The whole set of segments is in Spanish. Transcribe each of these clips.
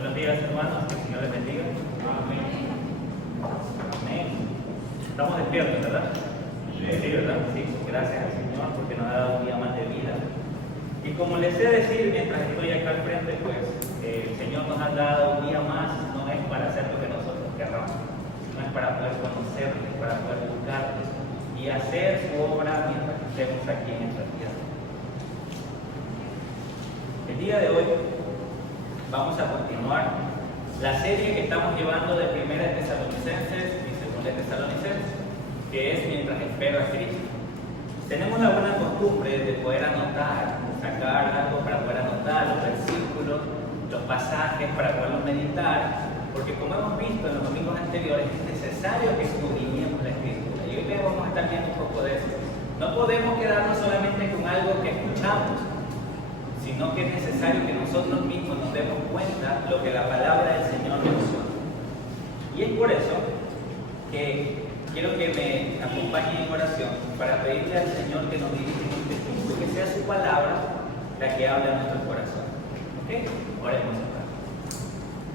Buenos días, hermanos, que el Señor les bendiga. Amén. Amén. Estamos despiertos, ¿verdad? Sí, ¿verdad? Sí, gracias al Señor porque nos ha dado un día más de vida. Y como les sé decir mientras estoy acá al frente, pues el Señor nos ha dado un día más, no es para hacer lo que nosotros querramos, no es para poder conocerle, para poder buscarle y hacer su obra mientras estemos aquí en esta tierra. El día de hoy vamos a continuar la serie que estamos llevando de 1 Tesalonicenses y 2 Tesalonicenses, que es Mientras espero a Cristo. Tenemos la buena costumbre de poder anotar, sacar algo para poder anotar los versículos, los pasajes para poderlos meditar, porque como hemos visto en los domingos anteriores, es necesario que escudriñemos la Escritura. Y hoy vamos a estar viendo un poco de eso. No podemos quedarnos solamente con algo que escuchamos, sino que es necesario que nosotros mismos nos demos cuenta de lo que la palabra del Señor menciona. Y es por eso que quiero que me acompañen en oración para pedirle al Señor que nos dirija en este tiempo y que sea su palabra la que hable a nuestro corazón. ¿Ok? Oremos.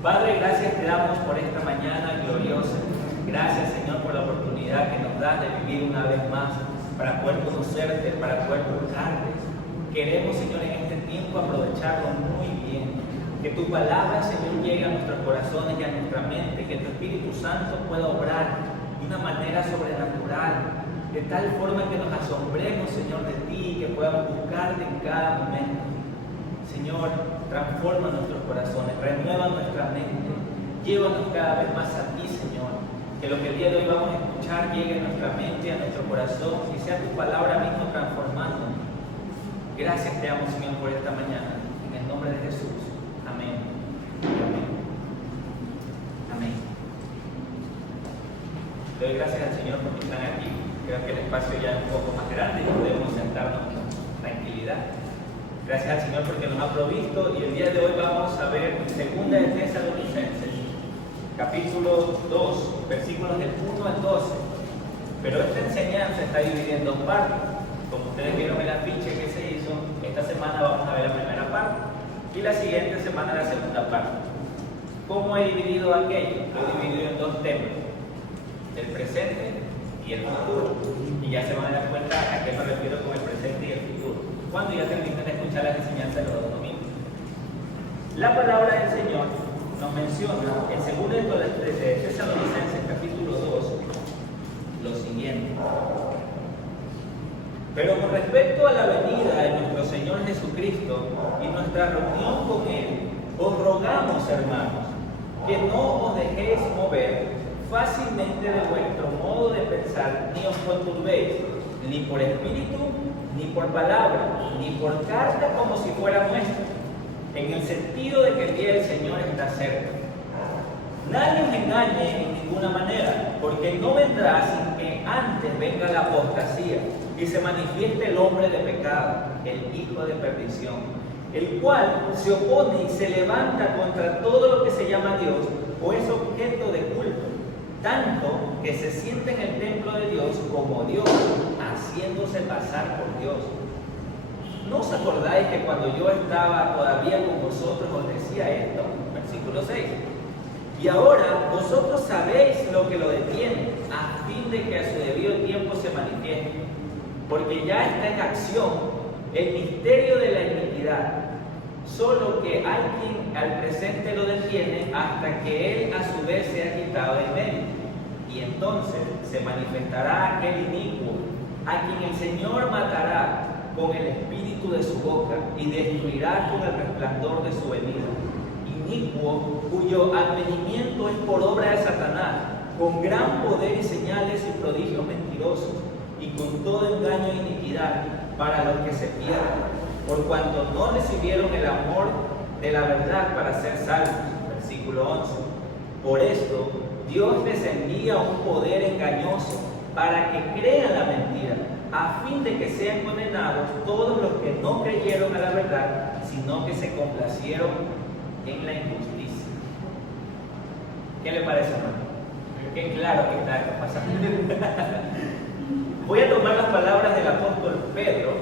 Padre, gracias te damos por esta mañana gloriosa. Gracias, Señor, por la oportunidad que nos das de vivir una vez más para poder conocerte, para poder buscarte. Queremos, Señor, en este tiempo aprovecharlo muy bien. Que tu palabra, Señor, llegue a nuestros corazones y a nuestra mente. Que tu Espíritu Santo pueda obrar de una manera sobrenatural. De tal forma que nos asombremos, Señor, de ti y que podamos buscarte en cada momento. Señor, transforma nuestros corazones, renueva nuestra mente. Llévanos cada vez más a ti, Señor. Que lo que el día de hoy vamos a escuchar llegue a nuestra mente, a nuestro corazón y sea tu palabra mismo transformándonos. Gracias te amo, Señor, por esta mañana. En el nombre de Jesús. Amén. Amén. Amén. Le doy gracias al Señor porque están aquí. Creo que el espacio ya es un poco más grande y podemos sentarnos con tranquilidad. Gracias al Señor porque nos ha provisto y el día de hoy vamos a ver 2 Tesalonicenses, capítulo 2, versículos del 1 al 12. Pero esta enseñanza está dividida en dos partes. Como ustedes vieron en el afiche que se hizo, esta semana vamos a ver la primera parte y la siguiente semana la segunda parte. ¿Cómo he dividido aquello? Lo he dividido en dos temas, el presente y el futuro. Y ya se van a dar cuenta a qué me refiero con el presente y el futuro, cuando ya terminen de escuchar las enseñanzas de los dos domingos. La palabra del Señor nos menciona en 2 Tesalonicenses capítulo 2 lo siguiente. Pero con respecto a la venida de nuestro Señor Jesucristo y nuestra reunión con Él, os rogamos, hermanos, que no os dejéis mover fácilmente de vuestro modo de pensar, ni os conturbéis, ni por espíritu, ni por palabra, ni por carta como si fuera nuestra, en el sentido de que el día del Señor está cerca. Nadie os engañe en ninguna manera, porque no vendrá sin que antes venga la apostasía y se manifieste el hombre de pecado, el hijo de perdición, el cual se opone y se levanta contra todo lo que se llama Dios o es objeto de culto, tanto que se siente en el templo de Dios como Dios, haciéndose pasar por Dios. ¿No os acordáis que cuando yo estaba todavía con vosotros os decía esto? Versículo 6. Y ahora vosotros sabéis lo que lo detiene, a fin de que a su debido tiempo se manifieste. Porque ya está en acción el misterio de la iniquidad, solo que hay quien al presente lo detiene hasta que él a su vez sea quitado de medio. Y entonces se manifestará aquel inicuo, a quien el Señor matará con el espíritu de su boca y destruirá con el resplandor de su venida. Inicuo, cuyo advenimiento es por obra de Satanás, con gran poder y señales y prodigios mentirosos, y con todo engaño e iniquidad para los que se pierden, por cuanto no recibieron el amor de la verdad para ser salvos. Versículo 11. Por esto, Dios les envía un poder engañoso para que crean la mentira, a fin de que sean condenados todos los que no creyeron a la verdad, sino que se complacieron en la injusticia. ¿Qué le parece, hermano? Qué claro que está esto pasando. Voy a tomar las palabras del apóstol Pedro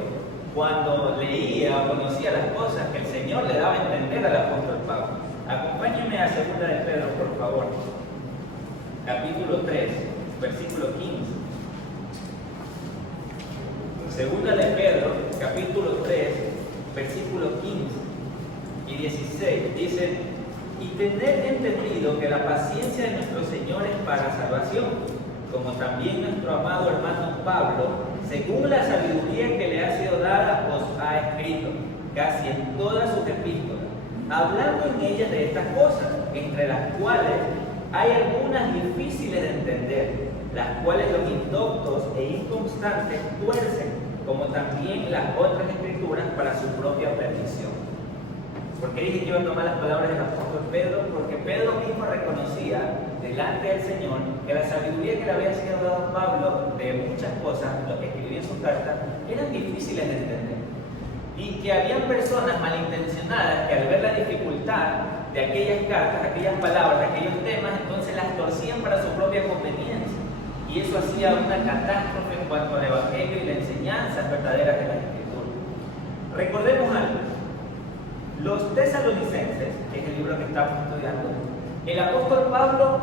cuando leía o conocía las cosas que el Señor le daba a entender al apóstol Pablo. Acompáñenme Acompáñenme a 2 de Pedro, por favor. Capítulo 3, versículo 15. 2 de Pedro, capítulo 3, versículo 15 y 16. Dice: y tened entendido que la paciencia de nuestro Señor es para salvación, como también nuestro amado hermano Pablo, según la sabiduría que le ha sido dada, os ha escrito, casi en todas sus epístolas, hablando en ellas de estas cosas, entre las cuales hay algunas difíciles de entender, las cuales los indoctos e inconstantes tuercen, como también las otras escrituras para su propia perdición. ¿Por qué dije que iba a tomar las palabras del apóstol Pedro? Porque Pedro mismo reconocía delante del Señor que la sabiduría que le había sido dado a Pablo de muchas cosas, lo que escribía en su carta, eran difíciles de entender. Y que habían personas malintencionadas que al ver la dificultad de aquellas cartas, aquellas palabras, aquellos temas, entonces las torcían para su propia conveniencia. Y eso hacía una catástrofe en cuanto al Evangelio y la enseñanza verdadera de la Escritura. Recordemos algo. Los tesalonicenses, que es el libro que estamos estudiando, el apóstol Pablo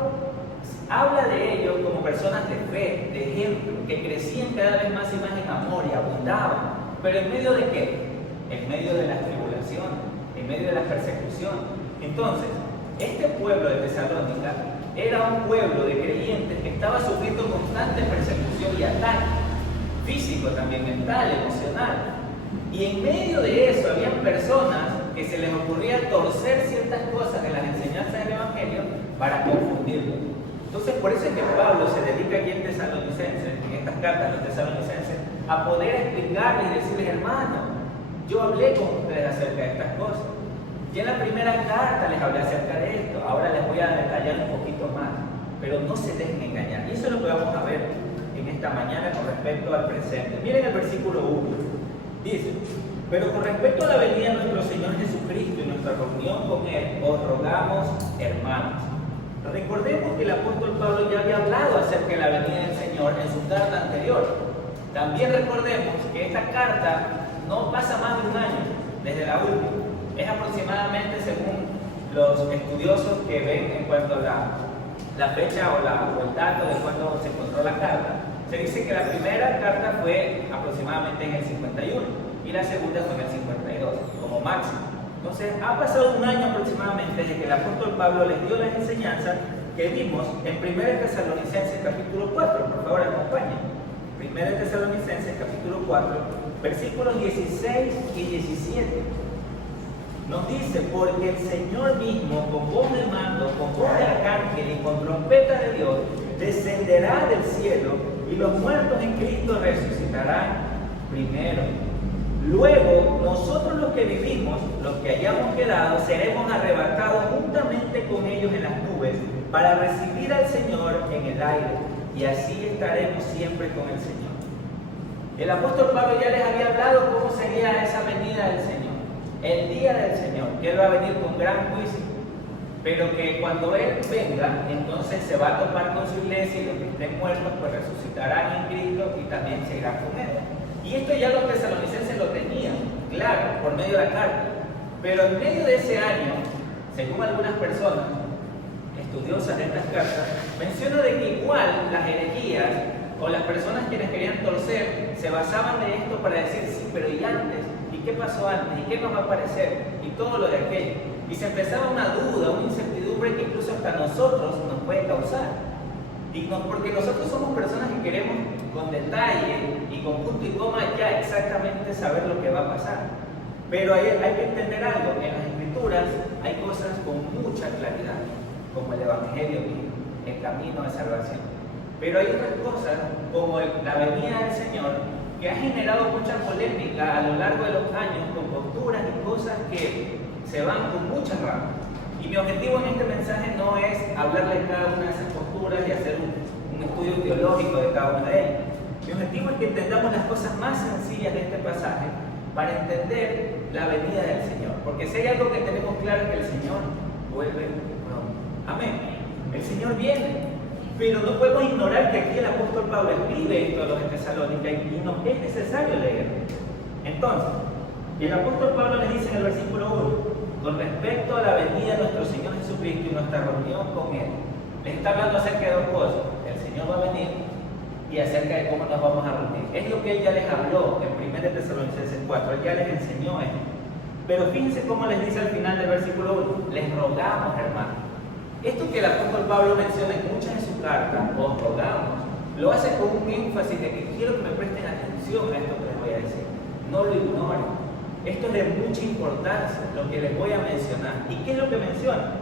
habla de ellos como personas de fe, de ejemplo, que crecían cada vez más y más en amor y abundaban. ¿Pero en medio de qué? En medio de las tribulaciones, en medio de la persecución. Entonces, este pueblo de Tesalónica era un pueblo de creyentes que estaba sufriendo constante persecución y ataque, físico también, mental, emocional. Y en medio de eso habían personas que se les ocurría torcer ciertas cosas de las enseñanzas del Evangelio para confundirlos. Entonces, por eso es que Pablo se dedica aquí en Tesalonicenses, en estas cartas a los tesalonicenses, a poder explicarles y decirles: hermano, yo hablé con ustedes acerca de estas cosas. Ya en la primera carta les hablé acerca de esto, ahora les voy a detallar un poquito más, pero no se dejen engañar. Y eso es lo que vamos a ver en esta mañana con respecto al presente. Miren el versículo 1. Dice: pero con respecto a la venida de nuestro Señor Jesucristo y nuestra reunión con Él, os rogamos, hermanos. Recordemos que el apóstol Pablo ya había hablado acerca de la venida del Señor en su carta anterior. También recordemos que esta carta no pasa más de un año desde la última. Es aproximadamente, según los estudiosos que ven en cuanto a la fecha o el dato de cuando se encontró la carta, se dice que la primera carta fue aproximadamente en el 51 y la segunda fue en el 52, como máximo. Entonces, ha pasado un año aproximadamente desde que el apóstol Pablo les dio las enseñanzas que vimos en 1 Tesalonicenses capítulo 4. Por favor, acompáñenme. 1 Tesalonicenses capítulo 4, versículos 16 y 17. Nos dice: porque el Señor mismo, con voz de mando, con voz de arcángel y con trompeta de Dios, descenderá del cielo, y los muertos en Cristo resucitarán primero. Luego, nosotros los que vivimos, los que hayamos quedado, seremos arrebatados juntamente con ellos en las nubes para recibir al Señor en el aire, y así estaremos siempre con el Señor. El apóstol Pablo ya les había hablado cómo sería esa venida del Señor, el día del Señor, que Él va a venir con gran juicio, pero que cuando Él venga, entonces se va a topar con su iglesia, y los que estén muertos pues resucitarán en Cristo y también se irán con Él. Y esto ya los tesalonicenses lo tenían, claro, por medio de la carta. Pero en medio de ese año, según algunas personas estudiosas de estas cartas, menciona de que igual las herejías o las personas quienes querían torcer se basaban de esto para decir: sí, pero ¿y antes? ¿Y qué pasó antes? ¿Y qué nos va a aparecer? Y todo lo de aquello. Y se empezaba una duda, una incertidumbre que incluso hasta nosotros nos puede causar. Porque nosotros somos personas que queremos con detalle y con punto y coma ya exactamente saber lo que va a pasar. Pero hay que entender algo: en las Escrituras hay cosas con mucha claridad, como el Evangelio mismo, el camino de salvación. Pero hay otras cosas, como la venida del Señor, que ha generado mucha polémica a lo largo de los años, con posturas y cosas que se van con muchas ramas. Y mi objetivo en este mensaje no es hablarle de cada una de esas posturas y hacer un estudio teológico de cada una de ellas. Mi objetivo es que entendamos las cosas más sencillas de este pasaje para entender la venida del Señor. Porque si hay algo que tenemos claro es que el Señor vuelve pronto. Amén. El Señor viene. Pero no podemos ignorar que aquí el apóstol Pablo escribe esto a los de Tesalónica y nos es necesario leerlo. Entonces, el apóstol Pablo les dice en el versículo 1: con respecto a la venida de nuestro Señor Jesucristo Jesucristo y nuestra reunión con Él. Les está hablando acerca de dos cosas: el Señor va a venir y acerca de cómo nos vamos a reunir. Es lo que Él ya les habló en 1 Tesalonicenses 4, Él ya les enseñó esto. Pero fíjense cómo les dice al final del versículo 1: les rogamos, hermanos. Esto que el apóstol Pablo menciona en muchas de sus cartas, os rogamos, lo hace con un énfasis de que quiero que me presten atención a esto que les voy a decir. No lo ignoren. Esto es de mucha importancia, lo que les voy a mencionar. ¿Y qué es lo que menciona?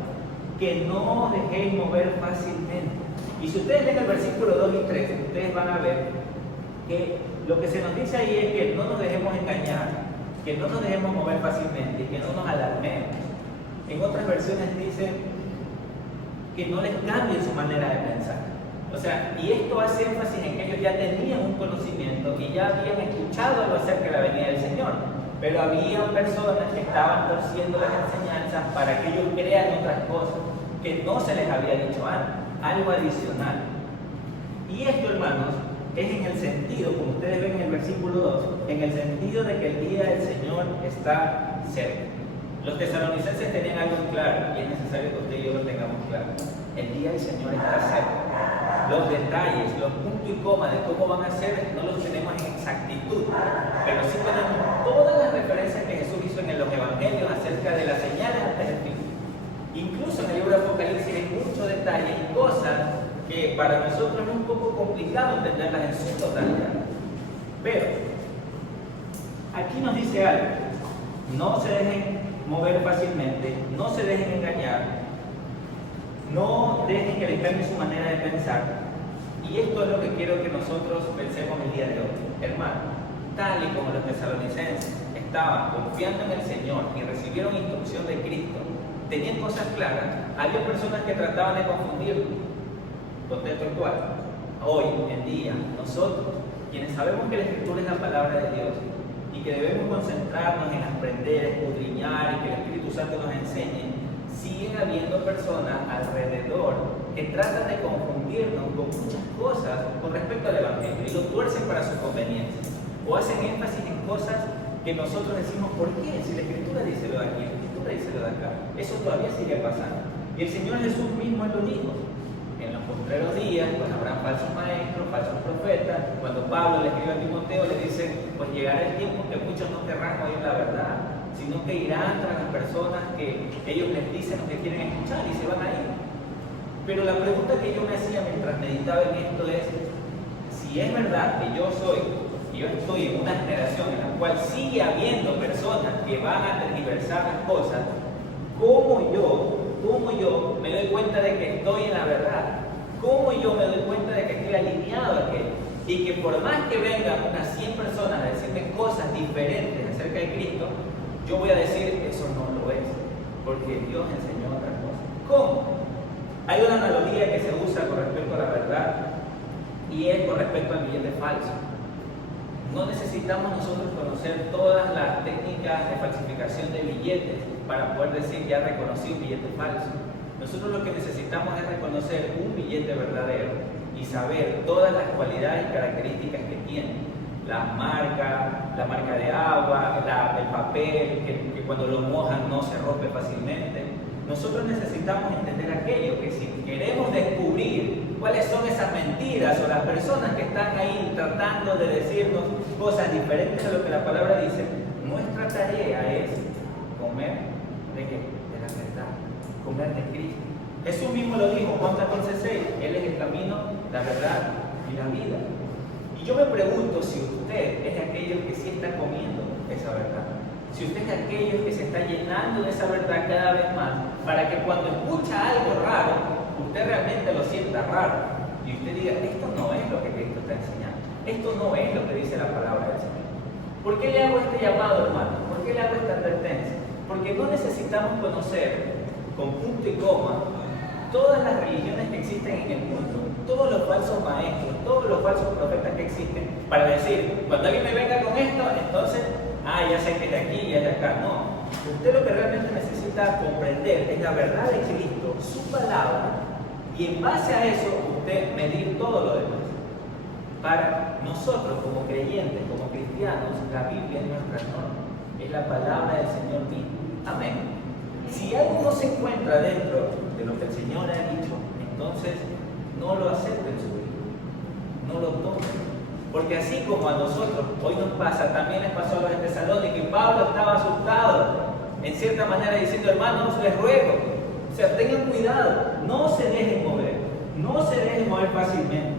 Que no os dejéis mover fácilmente. Y si ustedes leen el versículo 2 y 3, ustedes van a ver que lo que se nos dice ahí es que no nos dejemos engañar, que no nos dejemos mover fácilmente y que no nos alarmemos. En otras versiones dice que no les cambien su manera de pensar. O sea, y esto hace énfasis en que ellos ya tenían un conocimiento y ya habían escuchado algo acerca de la venida del Señor. Pero había personas que estaban torciendo las enseñanzas para que ellos crean otras cosas que no se les había dicho antes, algo adicional. Y esto, hermanos, es en el sentido, como ustedes ven en el versículo 2, en el sentido de que el día del Señor está cerca. Los tesalonicenses tenían algo en claro y es necesario que usted y yo lo tengamos claro. El día del Señor está cerca. Los detalles, los puntos y comas de cómo van a ser, no los tenemos en exactitud, pero sí tenemos todas las referencias que Jesús hizo en los evangelios acerca de las señales antes del fin. Incluso en el libro de Apocalipsis hay muchos detalles y cosas que para nosotros es un poco complicado entenderlas en su totalidad. Pero aquí nos dice algo: no se dejen mover fácilmente, no se dejen engañar, no dejen que les cambie su manera de pensar. Y esto es lo que quiero que nosotros pensemos el día de hoy. Hermano, tal y como los tesalonicenses estaban confiando en el Señor y recibieron instrucción de Cristo, tenían cosas claras, había personas que trataban de confundirlo. Contexto actual. Hoy en día, nosotros, quienes sabemos que la Escritura es la palabra de Dios y que debemos concentrarnos en aprender, escudriñar y que el Espíritu Santo nos enseñe, siguen habiendo personas alrededor que tratan de confundirnos con muchas cosas con respecto al Evangelio y lo tuercen para sus conveniencias o hacen énfasis en cosas que nosotros decimos: ¿por qué? Si la Escritura dice lo de aquí, la Escritura dice lo de acá. Eso todavía sigue pasando. Y el Señor Jesús mismo lo dijo: en los postreros días pues habrán falsos maestros, falsos profetas. Cuando Pablo le escribe a Timoteo, le dice: pues llegará el tiempo que muchos no querrán oír la verdad, sino que irán tras las personas que ellos les dicen lo que quieren escuchar y se van a ir. Pero la pregunta que yo me hacía mientras meditaba en esto es: si es verdad que yo estoy en una generación en la cual sigue habiendo personas que van a tergiversar las cosas, ¿cómo yo me doy cuenta de que estoy en la verdad? ¿Cómo yo me doy cuenta de que estoy alineado a aquello? Y que por más que vengan unas 100 personas a decirme cosas diferentes acerca de Cristo, yo voy a decir: eso no lo es, porque Dios enseñó otra cosa. ¿Cómo? Hay una analogía que se usa con respecto a la verdad y es con respecto al billete falso. No necesitamos nosotros conocer todas las técnicas de falsificación de billetes para poder decir: ya reconocí un billete falso. Nosotros lo que necesitamos es reconocer un billete verdadero y saber todas las cualidades y características que tiene. La marca de agua, el papel, que cuando lo mojan no se rompe fácilmente. Nosotros necesitamos entender aquello que si queremos descubrir cuáles son esas mentiras o las personas que están ahí tratando de decirnos cosas diferentes a lo que la palabra dice, nuestra tarea es comer de qué? De la verdad, comer de Cristo. Jesús mismo lo dijo, Juan 14:6, Él es el camino, la verdad y la vida. Y yo me pregunto si usted es aquello que sí está comiendo esa verdad. Si usted es aquello que se está llenando de esa verdad cada vez más, para que cuando escucha algo raro, usted realmente lo sienta raro. Y usted diga: esto no es lo que Cristo está enseñando. Esto no es lo que dice la palabra del Señor. ¿Por qué le hago este llamado, hermano? ¿Por qué le hago esta advertencia? Porque no necesitamos conocer con punto y coma todas las religiones que existen en el mundo, todos los falsos maestros, todos los falsos profetas que existen, para decir: cuando alguien me venga con esto, entonces, ya sé que es de aquí y es de acá. No. Usted lo que realmente necesita comprender es la verdad de Cristo, su palabra, y en base a eso usted medir todo lo demás. Para nosotros como creyentes, como cristianos, la Biblia es nuestra norma, es la palabra del Señor mismo. Amén. Si algo no se encuentra dentro de lo que el Señor ha dicho, entonces no lo acepten en su vida, no lo tomen. Porque así como a nosotros hoy nos pasa, también les pasó a los de Tesalónica, y Pablo estaba asustado, en cierta manera diciendo: hermanos, les ruego, o sea, tengan cuidado, no se dejen mover fácilmente.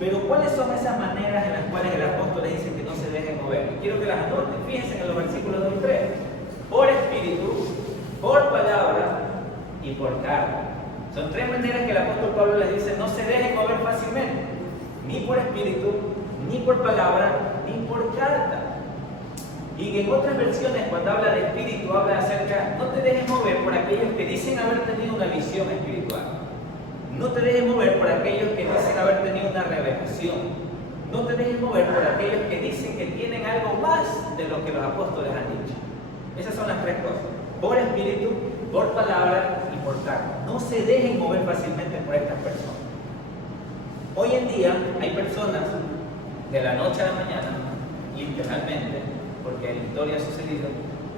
Pero ¿cuáles son esas maneras en las cuales el apóstol le dice que no se dejen mover? Y quiero que las anoten, fíjense en los versículos 2 y 3. Por espíritu, por palabra y por carta. Son tres maneras que el apóstol Pablo les dice: no se dejen mover fácilmente, ni por espíritu, ni por palabra, ni por carta. Y en otras versiones, cuando habla de espíritu, habla acerca: no te dejes mover por aquellos que dicen haber tenido una visión espiritual. No te dejes mover por aquellos que dicen haber tenido una revelación. No te dejes mover por aquellos que dicen que tienen algo más de lo que los apóstoles han dicho. Esas son las tres cosas: por espíritu, por palabra y por carta. No se dejen mover fácilmente por estas personas. Hoy en día hay personas de la noche a la mañana, literalmente, porque en la historia ha sucedido,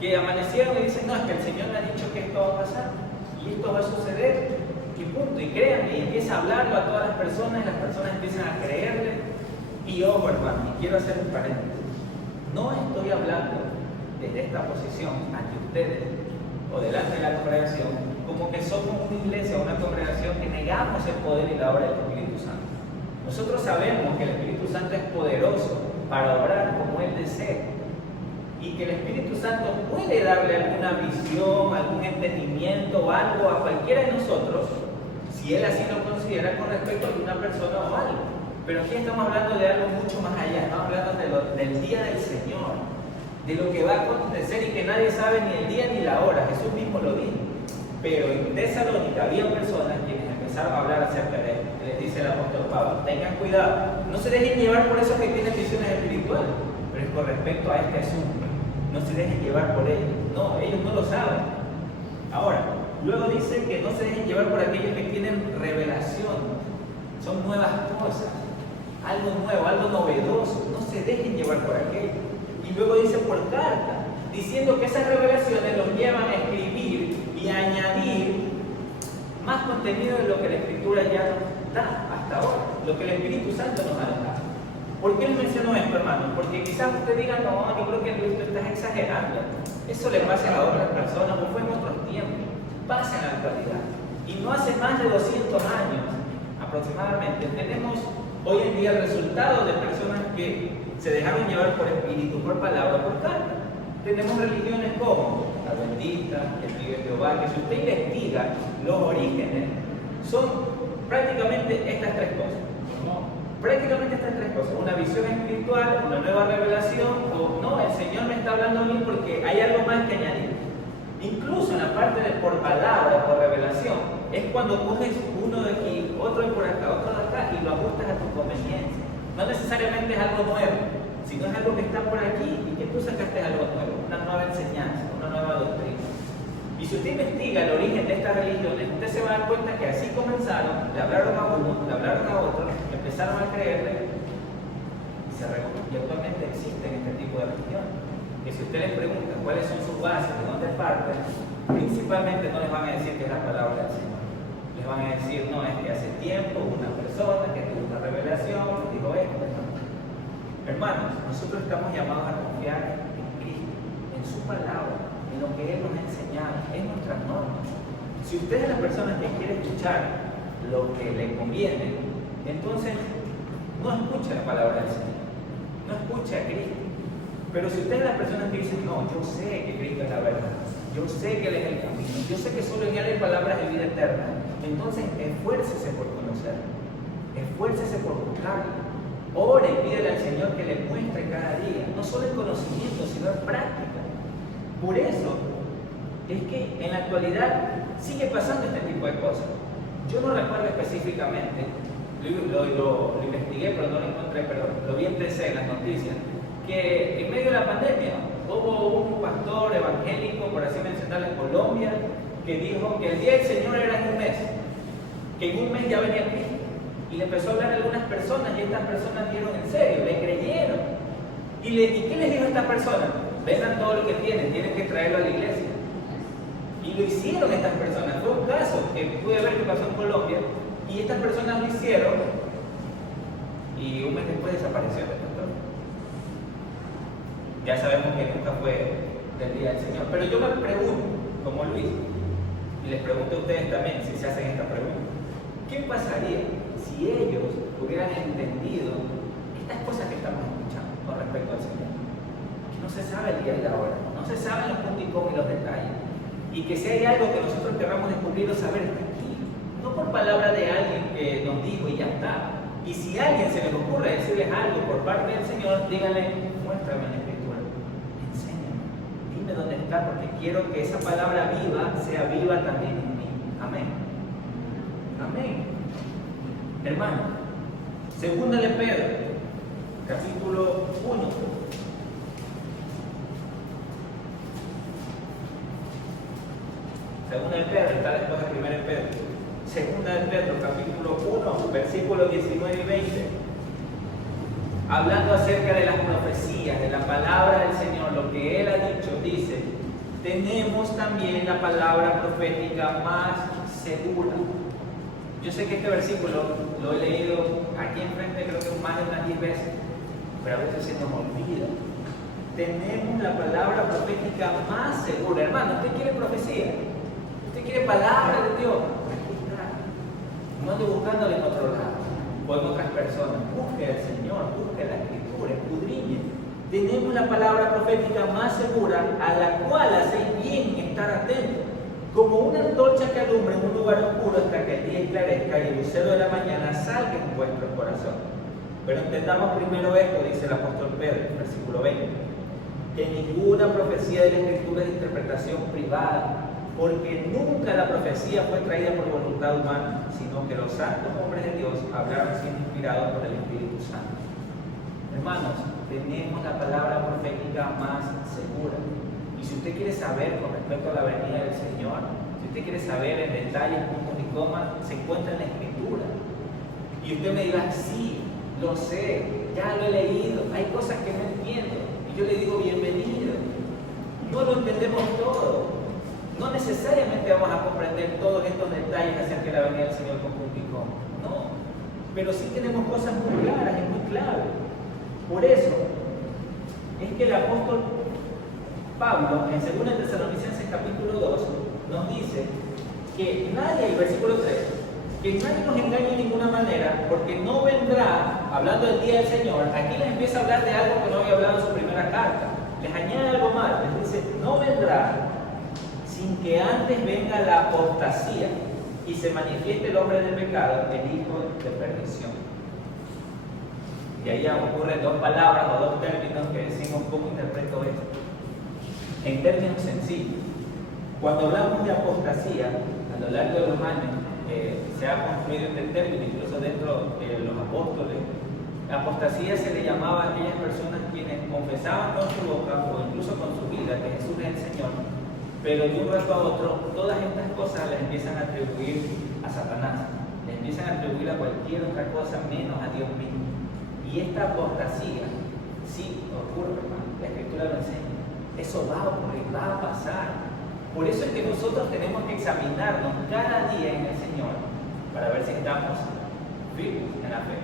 que amanecieron y dicen: no, es que el Señor me ha dicho que esto va a pasar y esto va a suceder, y punto. Y créanme, y empieza a hablarlo a todas las personas, y las personas empiezan a creerle. Y ojo, hermano, y quiero hacer un paréntesis: no estoy hablando desde esta posición ante ustedes o delante de la congregación como que somos una iglesia o una congregación que negamos el poder y la obra del Espíritu Santo. Nosotros sabemos que el Espíritu Santo es poderoso para obrar como Él desea, y que el Espíritu Santo puede darle alguna visión, algún entendimiento o algo a cualquiera de nosotros, si Él así lo considera, con respecto a alguna persona o algo. Pero aquí estamos hablando de algo mucho más allá. Estamos hablando del día del Señor, de lo que va a acontecer y que nadie sabe ni el día ni la hora. Jesús mismo lo dijo. Pero en Tesalónica había personas quienes empezaron a hablar acerca de esto. Les dice el apóstol Pablo: tengan cuidado, no se dejen llevar por esos que tienen visiones espirituales, pero es con respecto a este asunto. No se dejen llevar por ellos. No, ellos no lo saben. Ahora, luego dice que no se dejen llevar por aquellos que tienen revelación. Son nuevas cosas, algo nuevo, algo novedoso. No se dejen llevar por aquello. Y luego dice por carta, diciendo que esas revelaciones los llevan a escribir y a añadir más contenido de lo que la Escritura ya nos da hasta ahora, lo que el Espíritu Santo nos ha dado. ¿Por qué les menciono esto, hermano? Porque quizás usted diga: no, yo creo que tú estás exagerando. Eso le pasa a otras personas, o fue en otros tiempos, pasa en la actualidad. Y no hace más de 200 años aproximadamente tenemos hoy en día el resultado de personas que se dejaron llevar por espíritu, por palabra, por carta. Tenemos religiones como la Adventista, el Testigo de Jehová, que si usted investiga los orígenes, son prácticamente estas tres cosas. Prácticamente estas tres cosas: una visión espiritual, una nueva revelación, o no, el Señor me está hablando a mí porque hay algo más que añadir. Incluso en la parte de por palabra, por revelación, es cuando coges uno de aquí, otro de por acá, otro de acá, y lo ajustas a tu conveniencia. No necesariamente es algo nuevo, sino es algo que está por aquí y que tú sacaste algo nuevo, una nueva enseñanza, una nueva doctrina. Y si usted investiga el origen de estas religiones, usted se va a dar cuenta que así comenzaron, le hablaron a uno, le hablaron a otro, empezaron a creerle y se regó. Y actualmente existen este tipo de religiones, que si usted les pregunta cuáles son sus bases, de dónde parten, principalmente no les van a decir que es la palabra del Señor. Les van a decir: no, es que hace tiempo una persona que tuvo una revelación dijo esto. Hermanos, nosotros estamos llamados a confiar en Cristo, en su palabra, en lo que Él nos ha enseñado, en nuestras normas. Si usted es la persona que quiere escuchar lo que le conviene, entonces no escuche la palabra del Señor, no escuche a Cristo. Pero si usted es la persona que dice: no, yo sé que Cristo es la verdad, yo sé que Él es el camino, yo sé que solo en Él hay palabras de vida eterna, entonces esfuércese por conocerlo, esfuércese por buscarlo. Ore y pídele al Señor que le muestre cada día, no solo en conocimiento, sino en práctica. Por eso es que en la actualidad sigue pasando este tipo de cosas. Yo no recuerdo específicamente, lo investigué, pero no lo encontré, pero lo vi en TC, en las noticias, que en medio de la pandemia hubo un pastor evangélico, por así mencionarlo, en Colombia, que dijo que el día del Señor era en un mes, que en un mes ya venía Cristo. Y le empezó a hablar a algunas personas, y estas personas dieron en serio, le creyeron. ¿Y qué les dijo a estas personas? Vendan todo lo que tienen que traerlo a la iglesia. Y lo hicieron estas personas. Fue un caso que pude ver que pasó en Colombia, y estas personas lo hicieron, y un mes después desapareció el pastor. Ya sabemos que nunca fue del día del Señor. Pero yo me pregunto, como Luis, y les pregunto a ustedes también, si se hacen esta pregunta, ¿qué pasaría si ellos hubieran entendido estas cosas que estamos escuchando con respecto al Señor? Que no se sabe el día y la hora, no se saben los puntos y coma y los detalles, y que si hay algo que nosotros queramos descubrir o saber, está aquí, no por palabra de alguien que nos dijo y ya está. Y si a alguien se les ocurre decirles algo por parte del Señor, díganle: muéstrame en la Escritura, enséñame, dime dónde está, porque quiero que esa palabra viva sea viva también en mí. Amén. Amén. Hermano, segunda de Pedro, capítulo 1. Segunda de Pedro, está después de primera de Pedro. Segunda de Pedro, capítulo 1, versículos 19 y 20. Hablando acerca de las profecías, de la palabra del Señor, lo que Él ha dicho, dice: tenemos también la palabra profética más segura. Yo sé que este versículo lo he leído aquí enfrente, creo que más de unas 10 veces, pero a veces se nos olvida. Tenemos la palabra profética más segura. Hermano, ¿usted quiere profecía? ¿Usted quiere palabra de Dios? Aquí está. No ande buscándole en otro lado o en otras personas. Busque al Señor, busque la Escritura, escudriñe. Tenemos la palabra profética más segura, a la cual hacéis bien estar atentos, como una antorcha que alumbra en un lugar oscuro hasta que el día esclarezca y el lucero de la mañana salga en vuestros corazones. Pero entendamos primero esto, dice el apóstol Pedro, versículo 20, que ninguna profecía de la Escritura es de interpretación privada, porque nunca la profecía fue traída por voluntad humana, sino que los santos hombres de Dios hablaron siendo inspirados por el Espíritu Santo. Hermanos, tenemos la palabra profética más segura. Y si usted quiere saber con respecto a la venida del Señor, si usted quiere saber en detalles, puntos y comas, se encuentra en la Escritura. Y usted me dirá: sí, lo sé, ya lo he leído, hay cosas que no entiendo. Y yo le digo: bienvenido. No lo entendemos todo. No necesariamente vamos a comprender todos estos detalles acerca de la venida del Señor con punto y coma. No. Pero sí tenemos cosas muy claras y muy claves. Por eso es que el apóstol Pablo, en 2 Tesalonicenses capítulo 2, nos dice que nadie, el versículo 3, que nadie nos engañe de ninguna manera, porque no vendrá, hablando del día del Señor, aquí les empieza a hablar de algo que no había hablado en su primera carta. Les añade algo más, les dice: no vendrá sin que antes venga la apostasía y se manifieste el hombre del pecado, el hijo de perdición. Y ahí ocurren dos palabras o dos términos que decimos: ¿cómo interpreto esto? En términos sencillos, cuando hablamos de apostasía, a lo largo de los años se ha construido este término, incluso dentro de los apóstoles. La apostasía se le llamaba a aquellas personas quienes confesaban con su boca o incluso con su vida que Jesús es el Señor, pero de un rato a otro todas estas cosas las empiezan a atribuir a Satanás, le empiezan a atribuir a cualquier otra cosa menos a Dios mismo. Y esta apostasía sí ocurre, hermano, la Escritura lo enseña. Eso va a ocurrir, va a pasar. Por eso es que nosotros tenemos que examinarnos cada día en el Señor para ver si estamos vivos en la fe.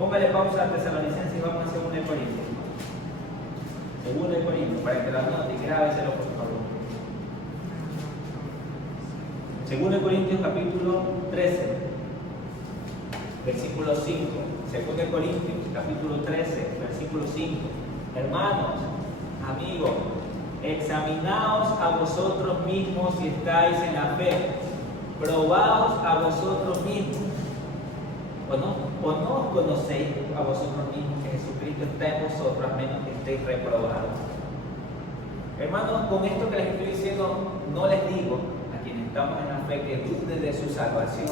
Póngale pausa a Tesalonicenses y vamos a 2 de Corintios. 2 de Corintios, para que la note y grábeselo por favor. 2 de Corintios capítulo 13, versículo 5. 2 de Corintios capítulo 13, versículo 5. Hermanos, amigos, examinaos a vosotros mismos si estáis en la fe. Probaos a vosotros mismos. ¿O no os conocéis a vosotros mismos que Jesucristo está en vosotros, a menos que estéis reprobados? Hermanos, con esto que les estoy diciendo, no les digo a quienes estamos en la fe que duden de su salvación.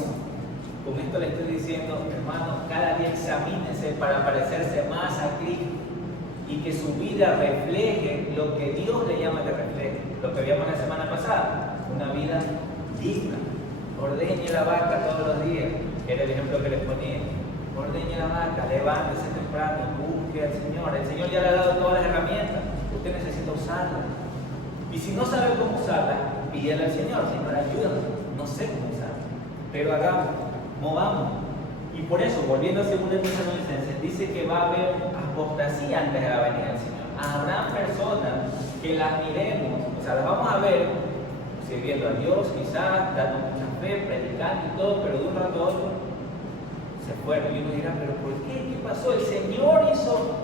Con esto les estoy diciendo, hermanos, cada día examínense para parecerse más a Cristo y que su vida refleje lo que Dios le llama que refleje. Lo que veíamos la semana pasada, una vida digna. Ordeñe la vaca todos los días, que era el ejemplo que les ponía. Ordeñe la vaca, levántese temprano, busque al Señor. El Señor ya le ha dado todas las herramientas, usted necesita usarlas. Y si no sabe cómo usarlas, pídele al Señor, Señor, ayúdame, no sé cómo usar, pero hagamos, movamos. Y por eso, volviendo a 2 Tesalonicenses, dice que va a haber apostasía antes de la venida del Señor. Habrá personas que las miremos, o sea, las vamos a ver sirviendo a Dios, quizás, dando mucha fe, predicando y todo, pero de un rato a otro se fueron. Y uno dirá, ¿pero por qué? ¿Qué pasó? El Señor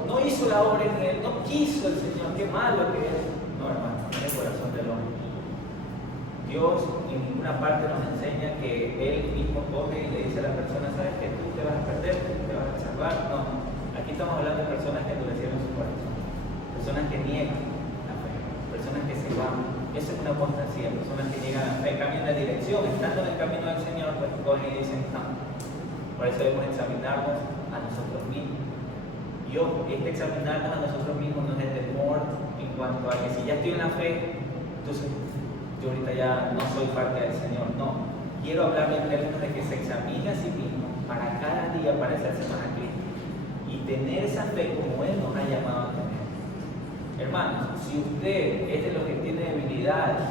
no hizo la obra en él, no quiso el Señor, qué malo que es. No, hermano, no es el corazón del hombre. Dios en ninguna parte nos enseña que Él mismo coge y le dice a la persona, ¿sabes que tú te vas a perder, tú te vas a salvar? No, aquí estamos hablando de personas que endurecieron su corazón, personas que niegan la fe, personas que se van. Eso es una apostasía, personas que niegan la fe, cambian de dirección, estando en el camino del Señor, pues cogen y dicen, no. Por eso debemos examinarnos a nosotros mismos. Y ojo, examinarnos a nosotros mismos no es de temor en cuanto a que si ya estoy en la fe, entonces yo ahorita ya no soy parte del Señor. No, quiero hablarle en términos de que se examine a sí mismo para cada día parecerse más a Cristo y tener esa fe como Él nos ha llamado a tener. Hermanos, si usted es de los que tiene debilidades,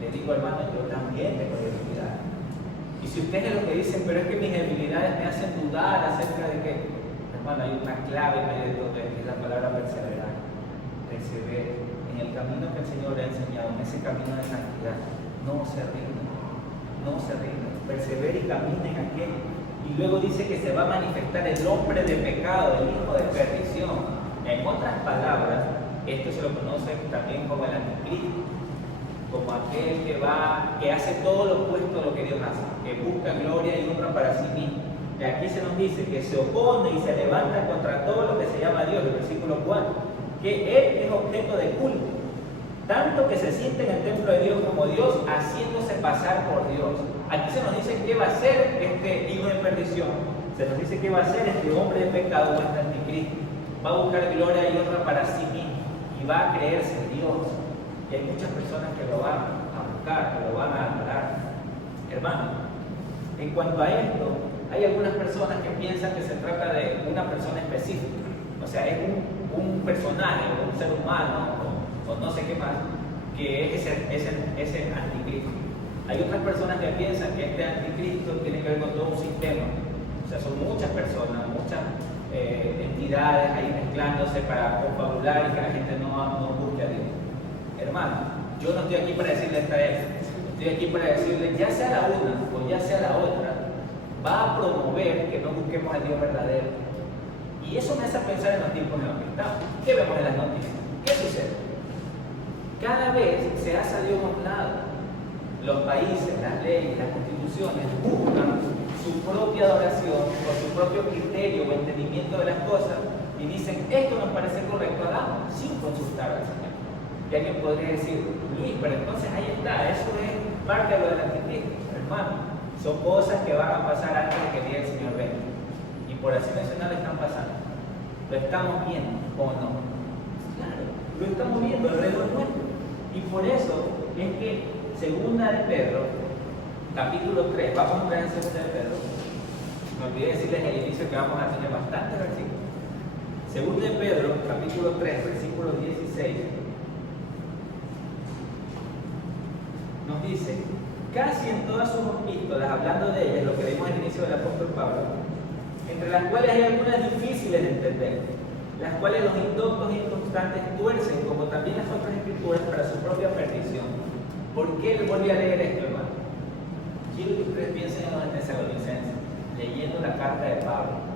le digo, hermano, yo también tengo debilidades. Y si usted es de los que dicen, pero es que mis debilidades me hacen dudar acerca de que, hermano, hay una clave en medio de todo esto, es la palabra perseverar. Persevere en el camino que el Señor le ha enseñado, en ese camino de santidad. No se rinda, no se rinda. Persevere y camine en aquello. Y luego dice que se va a manifestar el hombre de pecado, el hijo de perdición. En otras palabras, esto se lo conoce también como el anticristo, como aquel que hace todo lo opuesto a lo que Dios hace, que busca gloria y honra para sí mismo. Y aquí se nos dice que se opone y se levanta contra todo lo que se llama Dios, el versículo 4, que Él es objeto de culto, tanto que se siente en el templo de Dios como Dios, haciéndose pasar por Dios. Aquí se nos dice qué va a ser este hijo de perdición, se nos dice qué va a ser este hombre de pecado, este anticristo. Va a buscar gloria y honra para sí mismo y va a creerse Dios. Y hay muchas personas que lo van a buscar, que lo van a adorar. Hermano, en cuanto a esto, hay algunas personas que piensan que se trata de una persona específica. O sea, es un personaje, o un ser humano, o no sé qué más, que es ese anticristo. Hay otras personas que piensan que este anticristo tiene que ver con todo un sistema. O sea, son muchas personas, muchas entidades ahí mezclándose para confabular y que la gente no busque a Dios. Hermano, yo no estoy aquí para decirle esta vez, estoy aquí para decirle, ya sea la una o ya sea la otra, va a promover que no busquemos al Dios verdadero. Y eso me hace pensar en los tiempos en los que estamos. ¿Qué vemos en las noticias? ¿Qué sucede? Cada vez se ha salido a un lado. Los países, las leyes, las constituciones buscan su propia adoración o su propio criterio o entendimiento de las cosas y dicen, esto nos parece correcto, hagamos, sin consultar al Señor. Y alguien podría decir, Luis, pero entonces ahí está, eso es parte de lo del anticristo. Hermano, son cosas que van a pasar antes de que el día del Señor venga. Y por así mencionar, están pasando. ¿Lo estamos viendo o no? Claro, lo estamos viendo alrededor nuestro. Y por eso es que segunda de Pedro, capítulo 3, vamos a ver en segunda de Pedro. Me olvidé decirles al inicio que vamos a tener bastantes versículos. Segunda de Pedro, capítulo 3, versículo 16. Nos dice, casi en todas sus epístolas, hablando de ellas, lo que vimos al inicio del apóstol Pablo, entre las cuales hay algunas difíciles de entender, las cuales los indoctos e inconstantes tuercen, como también las otras escrituras, para su propia perdición. ¿Por qué le volví a leer esto, hermano? Quiero que ustedes piensen en los tesalonicenses, leyendo la carta de Pablo.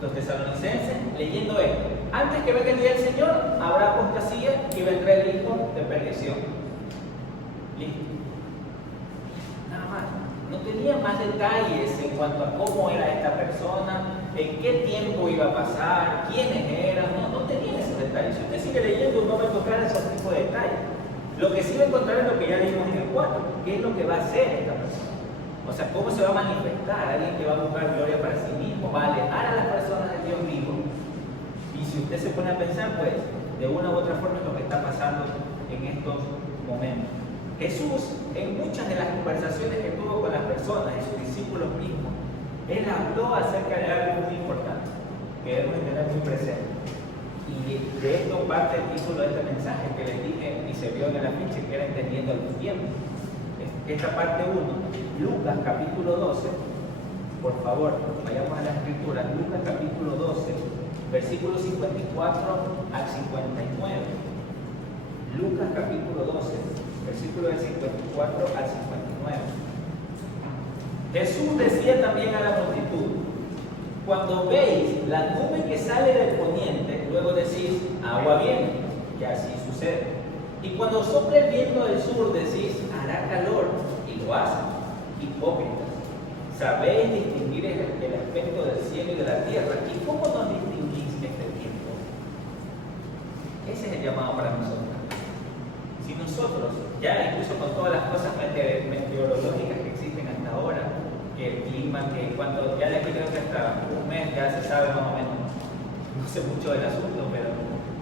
Los tesalonicenses leyendo esto. Antes que venga el día del Señor, habrá apostasía y vendrá el hijo de perdición. Listo. Nada más. No tenía más detalles en cuanto a cómo era esta persona, en qué tiempo iba a pasar, quiénes eran. No tenía esos detalles. Si usted sigue leyendo, no va a tocar esos tipos de detalles. Lo que sí va a encontrar es lo que ya leímos en el 4. ¿Qué es lo que va a hacer esta persona? O sea, cómo se va a manifestar. Alguien que va a buscar gloria para sí mismo, va a alejar a las personas del Dios vivo. Y si usted se pone a pensar, pues, de una u otra forma es lo que está pasando en estos momentos. Jesús, en muchas de las conversaciones que tuvo con las personas, y sus discípulos mismos, Él habló acerca de algo muy importante, que debemos tener muy presente. Y de esto parte el título de este mensaje que les dije y se vio en el afiche, que era Entendiendo los tiempos. Esta parte 1, Lucas capítulo 12, por favor, vayamos a la escritura, Lucas capítulo 12, versículos 54 al 59. Lucas capítulo 12, versículo del 54 al 59. Jesús decía también a la multitud: cuando veis la nube que sale del poniente, luego decís, agua viene, y así sucede. Y cuando sopla el viento del sur, decís, hará calor, y lo hace. Hipócritas, sabéis distinguir el aspecto del cielo y de la tierra, ¿y cómo no distinguís este tiempo? Ese es el llamado para nosotros. Si nosotros, ya incluso con todas las cosas meteorológicas que existen hasta ahora, que el clima, que cuando ya de aquí creo que hasta un mes ya se sabe más o menos, no sé mucho del asunto, pero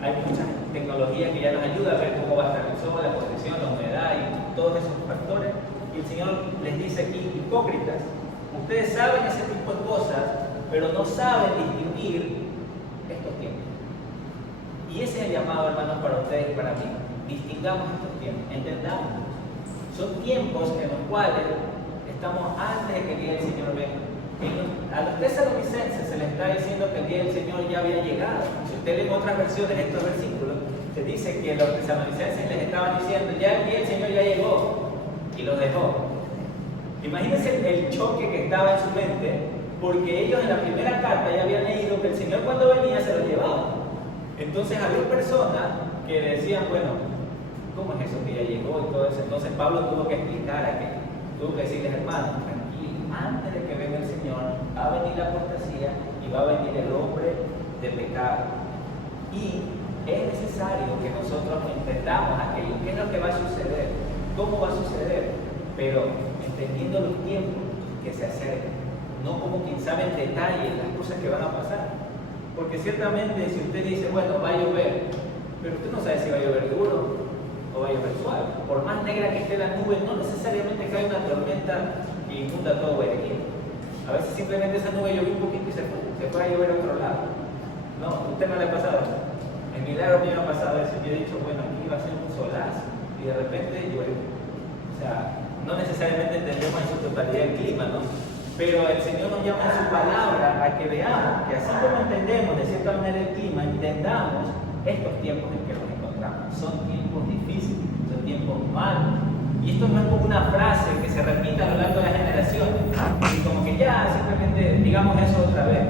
hay mucha tecnología que ya nos ayuda a ver cómo va a estar el sol, la posición, la humedad y todos esos factores. Y el Señor les dice aquí, hipócritas, ustedes saben ese tipo de cosas, pero no saben distinguir estos tiempos. Y ese es el llamado, hermanos, para ustedes y para mí. Distingamos estos tiempos, entendamos. Son tiempos en los cuales estamos antes de que el día del Señor venga. A los tesalonicenses se les está diciendo que el día del Señor ya había llegado. Si usted lee en otras versiones de estos versículos, se dice que los tesalonicenses les estaban diciendo, ya el día del Señor ya llegó, y los dejó. Imagínense el choque que estaba en su mente, porque ellos en la primera carta ya habían leído que el Señor cuando venía se los llevaba. Entonces había personas que decían, bueno, ¿cómo es eso que ya llegó y todo eso? Entonces Pablo tuvo que explicar aquello. Tuvo que decirles, hermanos, tranquilo, antes de que venga el Señor, va a venir la apostasía y va a venir el hombre de pecado. Y es necesario que nosotros entendamos aquello, qué es lo que va a suceder, cómo va a suceder, pero entendiendo los tiempos que se acercan, no como quien sabe en detalle las cosas que van a pasar. Porque ciertamente si usted dice, bueno, va a llover, pero usted no sabe si va a llover duro o va a llover suave. Por más negra que esté la nube, no necesariamente cae una tormenta que inunda todo Guayaquil. A veces simplemente esa nube llovió un poquito y se fue a llover a otro lado. No, usted no le ha pasado eso. En Milagro me ha pasado eso. Yo he dicho, bueno, aquí va a ser un solazo y de repente llueve. O sea, no necesariamente entendemos en su totalidad el clima, ¿no? Pero el Señor nos llama en su palabra a que veamos que así como entendemos de cierta manera el clima, entendamos estos tiempos en que nos encontramos. Son tiempos difíciles, son tiempos malos. Y esto no es como una frase que se repita a lo largo de las generaciones, y como que ya simplemente digamos eso otra vez.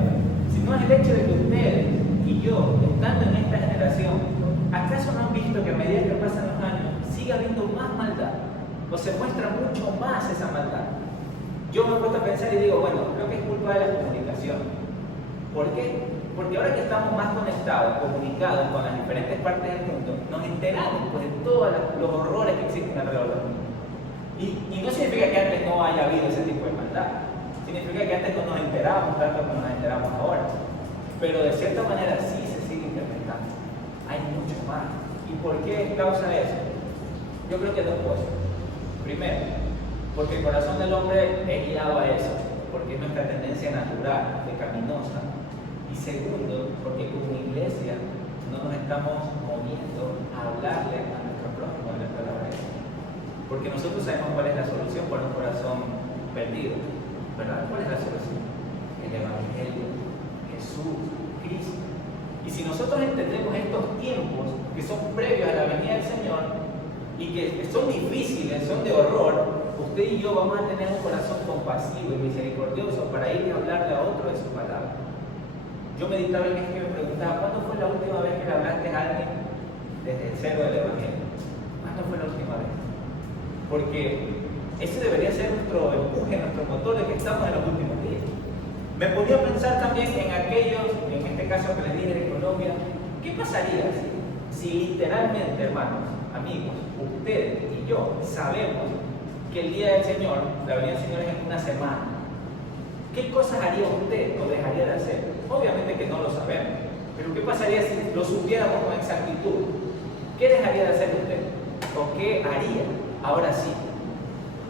Sino es el hecho de que ustedes y yo, estando en esta generación, ¿acaso no han visto que a medida que pasan los años sigue habiendo más maldad? O se muestra mucho más esa maldad. Yo me he puesto a pensar y digo, bueno, creo que es culpa de la comunicación. ¿Por qué? Porque ahora que estamos más conectados, comunicados con las diferentes partes del mundo, nos enteramos pues, de todos los horrores que existen alrededor del mundo. Y no significa que antes no haya habido ese tipo de maldad. Significa que antes no nos enterábamos tanto como nos enteramos ahora. Pero de cierta manera sí se sigue incrementando. Hay mucho más. ¿Y por qué causa eso? Yo creo que dos cosas. Primero, porque el corazón del hombre es guiado a eso, porque es nuestra tendencia natural, pecaminosa. Y segundo, porque como iglesia no nos estamos moviendo a hablarle a nuestro prójimo de la palabra de Dios. Porque nosotros sabemos cuál es la solución para un corazón perdido, ¿verdad? ¿Cuál es la solución? El Evangelio, Jesús, Cristo. Y si nosotros entendemos estos tiempos que son previos a la venida del Señor y que son difíciles, son de horror, usted y yo vamos a tener un corazón compasivo y misericordioso para ir y hablarle a otro de su palabra. Yo meditaba en esto y me preguntaba, ¿cuándo fue la última vez que le hablaste a alguien desde el cero del Evangelio? ¿Cuándo fue la última vez? Porque ese debería ser nuestro empuje, nuestro motor de que estamos en los últimos días. Me ponía a pensar también en aquellos, en este caso que les dije de Colombia, ¿qué pasaría si literalmente, hermanos, amigos, ustedes y yo sabemos que el día del Señor, la venida del Señor es en una semana? ¿Qué cosas haría usted o dejaría de hacer? Obviamente que no lo sabemos, pero ¿qué pasaría si lo supiéramos con exactitud? ¿Qué dejaría de hacer usted? ¿O qué haría? Ahora sí,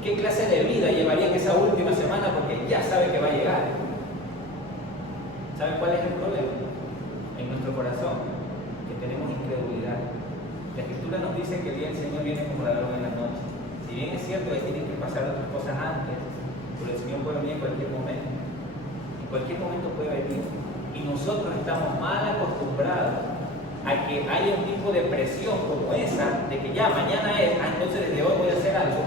¿qué clase de vida llevaría en esa última semana? Porque ya sabe que va a llegar. ¿Saben cuál es el problema? En nuestro corazón, tenemos incredulidad. La Escritura nos dice que el día del Señor viene como ladrón en la noche. Si bien es cierto que tienen que pasar otras cosas antes, pero el Señor puede venir en cualquier momento. En cualquier momento puede venir. Y nosotros estamos mal acostumbrados a que haya un tipo de presión como esa, de que ya mañana es, entonces desde hoy voy a hacer algo,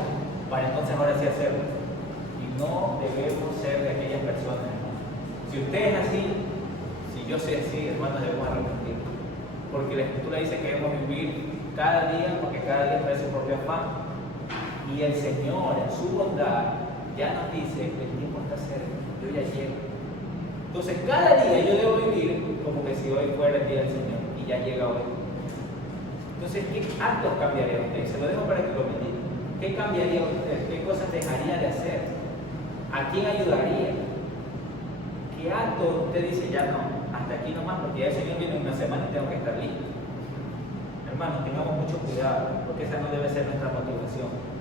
para entonces ahora sí hacerlo. Y no debemos ser de aquellas personas. Si usted es así, si yo soy así, hermanos, debemos arrepentir. Porque la Escritura dice que debemos vivir cada día, porque cada día trae su propio afán. Y el Señor, en su bondad, ya nos dice que el tiempo está cerca, yo ya llego. Entonces, cada día yo debo vivir como que si hoy fuera el día del Señor, y ya llega hoy. Entonces, ¿qué actos cambiaría usted? Se lo dejo para que lo medite. ¿Qué cambiaría usted? ¿Qué cosas dejaría de hacer? ¿A quién ayudaría? ¿Qué acto usted dice, ya no, hasta aquí nomás, porque ya el Señor viene en una semana y tengo que estar listo? Hermanos, tengamos mucho cuidado, porque esa no debe ser nuestra motivación.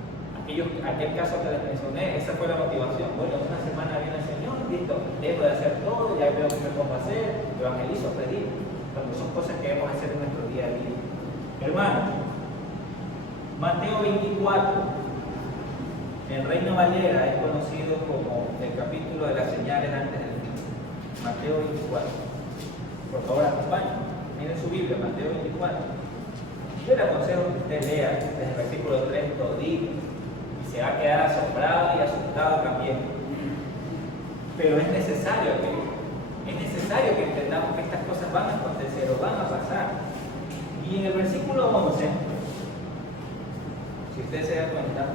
Aquel caso que les mencioné, esa fue la motivación. Bueno, una semana viene el Señor, listo, dejo de hacer todo, ya veo que me pongo a hacer, evangelizo, pedir, cuando son cosas que debemos hacer en nuestro día a día. Hermanos, Mateo 24, en Reina Valera es conocido como el capítulo de las señales antes del fin. Mateo 24. Por favor, acompáñenme. Miren su Biblia, Mateo 24. Yo le aconsejo que usted lea desde el versículo 3 todito y se va a quedar asombrado y asustado también. Pero es necesario que entendamos que estas cosas van a acontecer o van a pasar. Y en el versículo 11, si usted se da cuenta,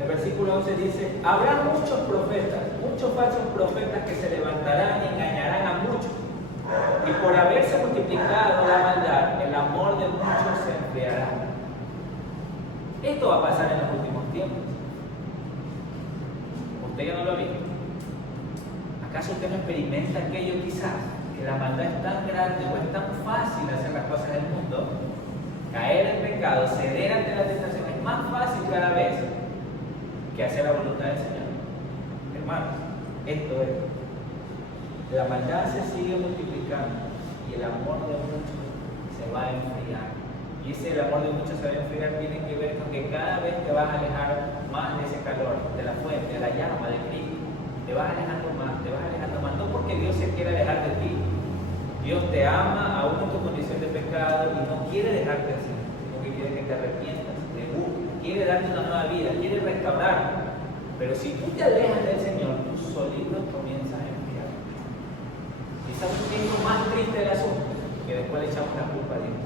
el versículo 11 dice: habrá muchos profetas, muchos falsos profetas que se levantarán y engañarán a muchos. Y por haberse multiplicado la maldad, el amor de muchos se enfriará. Esto va a pasar en los últimos tiempos. ¿Usted ya no lo ha visto? ¿Acaso usted no experimenta aquello quizás? Que la maldad es tan grande o es tan fácil hacer las cosas del mundo, caer en pecado, ceder ante la tentación, es más fácil cada vez que hacer la voluntad del Señor. Hermanos, esto es. La maldad se sigue multiplicando y el amor de muchos se va a enfriar. Y ese el amor de muchos se va a enfriar tiene que ver con que cada vez te vas a alejar más de ese calor, de la fuente, de la llama, de Cristo. Te vas alejando más, no porque Dios se quiera alejar de ti. Dios te ama aún en tu condición de pecado y no quiere dejarte así, sino que quiere que te arrepientas, te busques, quiere darte una nueva vida, quiere restaurarte. Pero si tú te alejas del Señor, tú solito comienzas a enfriar. Y sabes qué es lo más triste del asunto, que después le echamos la culpa a Dios.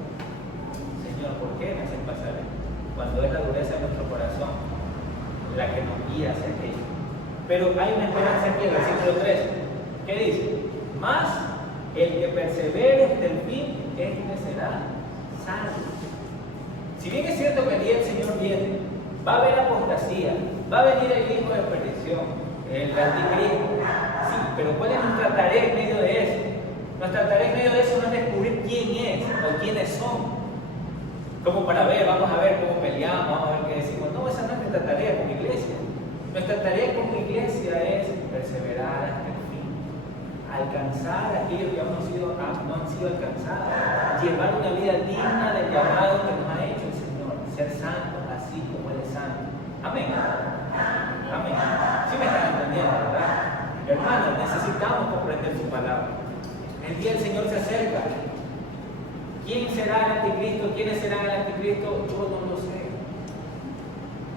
Señor, ¿por qué me hacen pasar esto? Cuando es la dureza de nuestro corazón la que nos guía hacia aquello. Pero hay una esperanza aquí en el versículo 13. ¿Qué dice? Mas el que persevere hasta el fin, este será salvo. Si bien es cierto que el día del Señor viene, va a haber apostasía, va a venir el hijo de perdición, el anticristo. Sí, pero ¿cuál es nuestra tarea en medio de eso? Nuestra tarea en medio de eso no es descubrir quién es o quiénes son. Como para ver, vamos a ver cómo peleamos, vamos a ver qué decimos. No, esa no es nuestra tarea como iglesia. Nuestra tarea como iglesia es perseverar hasta el fin, alcanzar a aquellos que no han sido alcanzados, llevar una vida digna del llamado que nos ha hecho el Señor, ser santos así como Él es santo. Amén. Amén. ¿Sí me están entendiendo, verdad? Hermanos, necesitamos comprender su palabra. El día del Señor se acerca. ¿Quién será el anticristo? ¿Quiénes serán el anticristo? Yo no lo sé.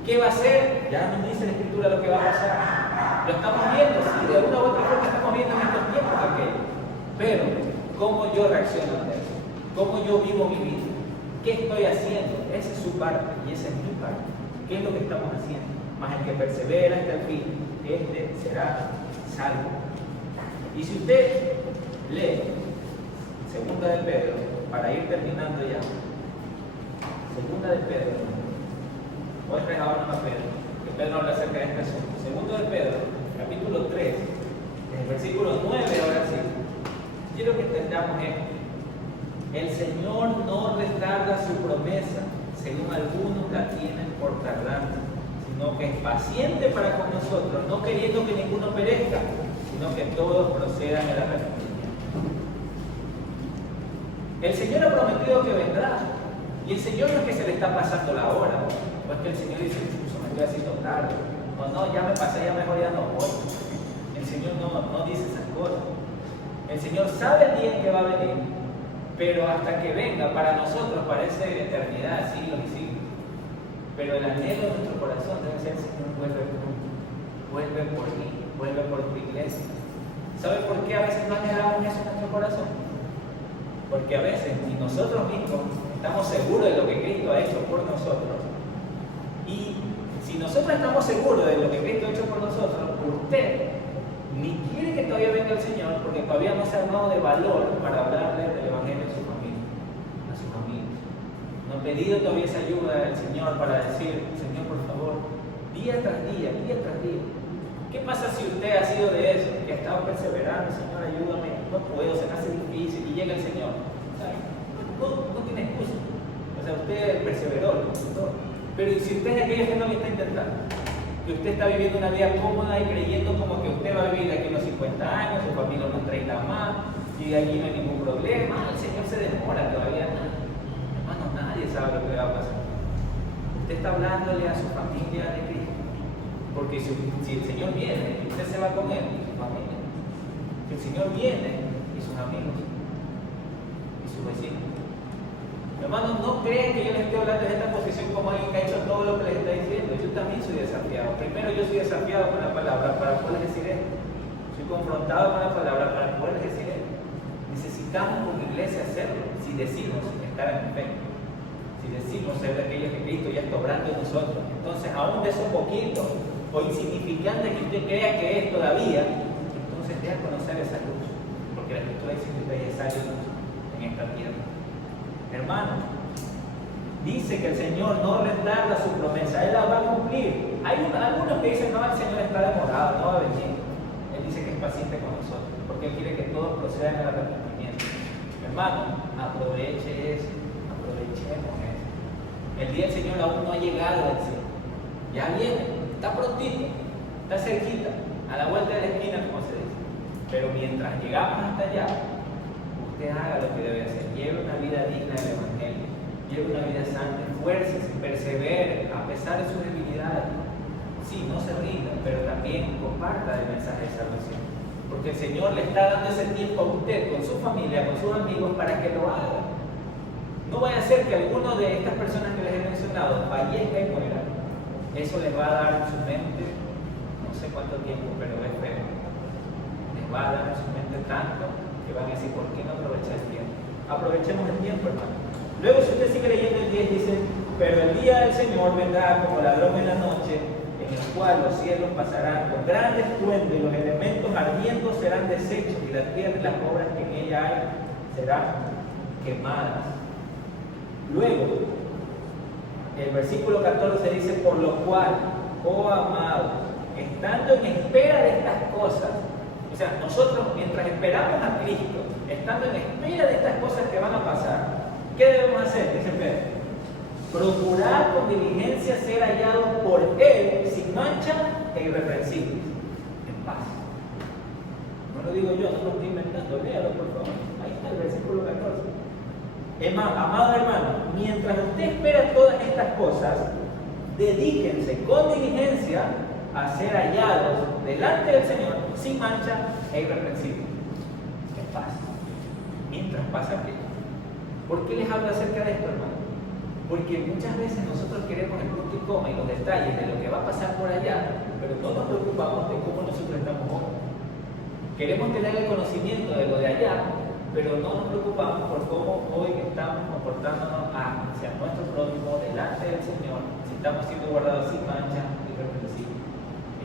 ¿Qué va a hacer? Ya nos dice la Escritura lo que va a pasar. Lo estamos viendo, sí, de alguna u otra forma estamos viendo en estos tiempos aquello. Pero, ¿cómo yo reacciono ante eso? ¿Cómo yo vivo mi vida? ¿Qué estoy haciendo? Esa es su parte y esa es mi parte. ¿Qué es lo que estamos haciendo? Mas el que persevera hasta el fin, este será salvo. Y si usted lee Segunda de Pedro, para ir terminando ya, Segunda de Pedro, otra vez ahora más Pedro, que Pedro habla acerca de este asunto. Segundo de Pedro, capítulo 3, en el versículo 9, ahora sí, quiero que entendamos esto. El Señor no retarda su promesa, según algunos la tienen por tardanza, sino que es paciente para con nosotros, no queriendo que ninguno perezca, sino que todos procedan al arrepentimiento. El Señor ha prometido que vendrá. Y el Señor no es que se le está pasando la hora. No es que el Señor dice, me estoy haciendo tarde. No, ya me pasé, ya mejor ya no voy. El Señor no dice esas cosas. El Señor sabe el día en que va a venir, pero hasta que venga, para nosotros parece eternidad, siglos y siglos. Pero el anhelo de nuestro corazón debe ser, Señor, vuelve pronto. Vuelve por mí, vuelve por tu iglesia. ¿Sabe por qué a veces no anhelamos eso en nuestro corazón? Porque a veces ni nosotros mismos estamos seguros de lo que Cristo ha hecho por nosotros. Y si nosotros estamos seguros de lo que Cristo ha hecho por nosotros, usted ni quiere que todavía venga el Señor porque todavía no se ha armado de valor para hablarle del Evangelio a su familia, a sus amigos. No ha pedido todavía esa ayuda del Señor para decir, Señor, por favor, día tras día, día tras día. ¿Qué pasa si usted ha sido de eso, que ha estado perseverando, Señor, ayúdame, no puedo, se me hace difícil, y llega el Señor? No tiene excusa. O sea, usted perseveró, pero si usted es de aquellos que no lo está intentando, que usted está viviendo una vida cómoda y creyendo como que usted va a vivir de aquí unos 50 años, su familia unos 30 más, y de aquí no hay ningún problema, el Señor se demora todavía. Hermano, nadie sabe lo que le va a pasar. Usted está hablándole a su familia de Cristo. Porque si el Señor viene, usted se va con Él y su familia. Si el Señor viene y sus amigos y sus vecinos. Hermanos, no creen que yo les estoy hablando de esta posición como alguien que ha hecho todo lo que les está diciendo. Yo también soy desafiado. Primero yo soy desafiado con la palabra para poder decir esto. Soy confrontado con la palabra para poder decir esto. Necesitamos como iglesia hacerlo si decimos estar en fe. Si decimos ser de aquellos que Cristo ya está obrando en nosotros. Entonces, aún de esos poquitos o insignificante que usted crea que es todavía, entonces deja conocer esa luz, porque la Escritura dice que usted ya sale luz en esta tierra. Hermano, dice que el Señor no retarda su promesa, Él la va a cumplir. Hay algunos que dicen, no, el Señor está demorado, no va a venir. Él dice que es paciente con nosotros, porque Él quiere que todos procedan al arrepentimiento. Hermano, aproveche eso, aprovechemos eso. El día del Señor aún no ha llegado al cielo, ya viene. Está prontito, está cerquita, a la vuelta de la esquina, como se dice. Pero mientras llegamos hasta allá, usted haga lo que debe hacer. Lleve una vida digna del Evangelio. Lleve una vida santa, esfuércese, persevere, a pesar de sus debilidades. Sí, no se rinda, pero también comparta el mensaje de salvación. Porque el Señor le está dando ese tiempo a usted, con su familia, con sus amigos, para que lo haga. No vaya a ser que alguno de estas personas que les he mencionado fallezca y muera. Eso les va a dar en su mente, no sé cuánto tiempo, pero es feo. Les va a dar en su mente tanto que van a decir, ¿por qué no aprovechar el tiempo? Aprovechemos el tiempo, hermano. Luego, si usted sigue leyendo el 10, dice, pero el día del Señor vendrá como ladrón en la noche, en el cual los cielos pasarán con gran estruendo y los elementos ardiendo serán deshechos y la tierra y las obras que en ella hay serán quemadas. Luego, el versículo 14 dice, por lo cual, oh amados, estando en espera de estas cosas, o sea, nosotros mientras esperamos a Cristo, estando en espera de estas cosas que van a pasar, ¿qué debemos hacer? Dice Pedro, procurar con diligencia ser hallados por Él sin mancha e irreprensibles, en paz. No lo digo yo, no lo estoy inventando, léalo por favor. Ahí está el versículo 14. Amado hermano, mientras usted espera todas estas cosas, dedíquense con diligencia a ser hallados delante del Señor sin mancha e irreprensibles. En paz. Mientras pasa aquello. ¿Por qué les hablo acerca de esto, hermano? Porque muchas veces nosotros queremos el punto y coma y los detalles de lo que va a pasar por allá, pero no nos preocupamos de cómo nosotros estamos hoy. Queremos tener el conocimiento de lo de allá, pero no nos preocupamos por cómo hoy estamos comportándonos hacia nuestro prójimo delante del Señor, si estamos siendo guardados sin mancha y irreprensibles.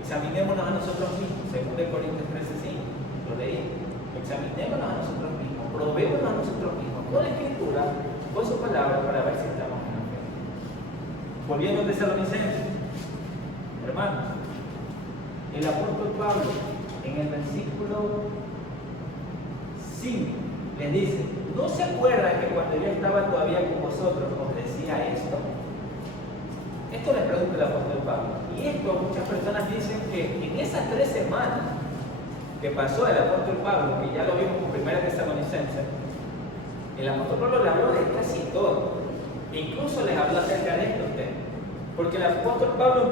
Examinémonos a nosotros mismos, según de Corintios 13:5, lo leí. Examinémonos a nosotros mismos, probémonos a nosotros mismos con la Escritura, con su palabra, para ver si estamos en la fe. Volviendo a Tesalonicenses, hermanos, el apóstol Pablo, en el versículo 5, les dice, ¿no se acuerdan que cuando yo estaba todavía con vosotros os decía esto? Esto les pregunta el apóstol Pablo. Y esto muchas personas dicen que en esas 3 semanas que pasó el apóstol Pablo, que ya lo vimos con 1 Tesalonicenses, El apóstol Pablo le habló de casi todo. E incluso les habló acerca de estos temas. Porque el apóstol Pablo,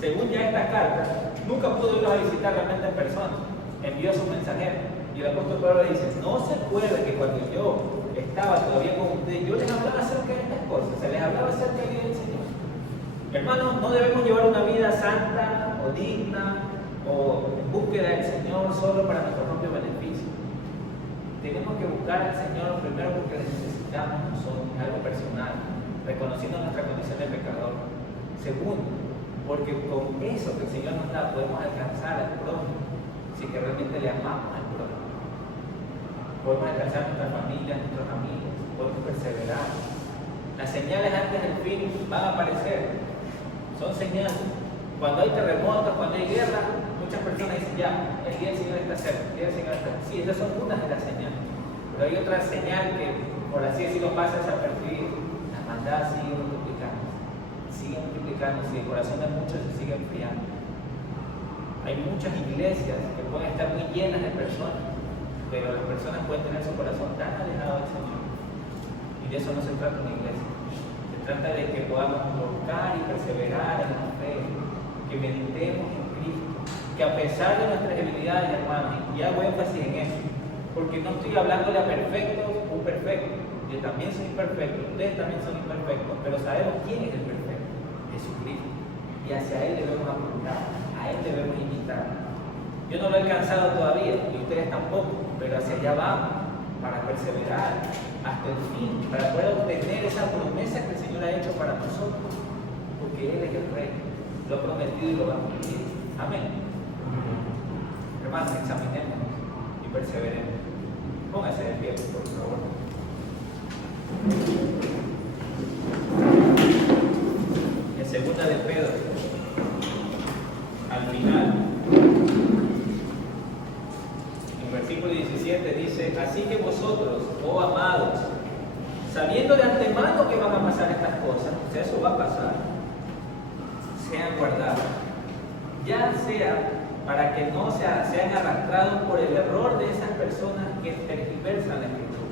según ya esta carta, nunca pudo irlos a visitar realmente en persona. Envió a su mensajero. Y el apóstol Pablo le dice, no se acuerda que cuando yo estaba todavía con ustedes, yo les hablaba acerca de estas cosas, se les hablaba acerca del Señor. Hermanos, no debemos llevar una vida santa o digna o en búsqueda del Señor solo para nuestro propio beneficio. Tenemos que buscar al Señor primero porque le necesitamos nosotros, algo personal, reconociendo nuestra condición de pecador. Segundo, porque con eso que el Señor nos da podemos alcanzar al prójimo, si que realmente le amamos al prójimo. Podemos alcanzar nuestra familia, nuestros amigos, podemos perseverar. Las señales antes del fin van a aparecer, son señales. Cuando hay terremotos, cuando hay guerra, muchas personas dicen ya, el día del Señor está cerca, el día del Señor está cerca. Sí, esas son unas de las señales. Pero hay otra señal que, por así decirlo, pasa desapercibida. La maldad sigue multiplicándose y el corazón de muchos se sigue enfriando. Hay muchas iglesias que pueden estar muy llenas de personas, pero las personas pueden tener su corazón tan alejado del Señor. Y de eso no se trata una iglesia. Se trata de que podamos buscar y perseverar en la fe, que meditemos en Cristo, que a pesar de nuestras debilidades, hermanos, y hago énfasis en eso, porque no estoy hablándole a perfectos o perfectos. Yo también soy imperfecto, ustedes también son imperfectos, pero sabemos quién es el perfecto, Jesucristo. Y hacia Él debemos apuntar, a Él debemos imitar. Yo no lo he alcanzado todavía, y ustedes tampoco, pero hacia allá vamos, para perseverar hasta el fin, para poder obtener esa promesa que el Señor ha hecho para nosotros, porque Él es el Rey, lo ha prometido y lo va a cumplir. Amén. Hermanos, examinémonos y perseveremos. Póngase de pie, por favor. En segunda de Pedro, al final, en versículo 17 dice, así que vosotros, oh amados, sabiendo de antemano que van a pasar estas cosas, o sea, eso va a pasar, sean guardados, ya sea para que no sean arrastrados por el error de esas personas que tergiversan la Escritura.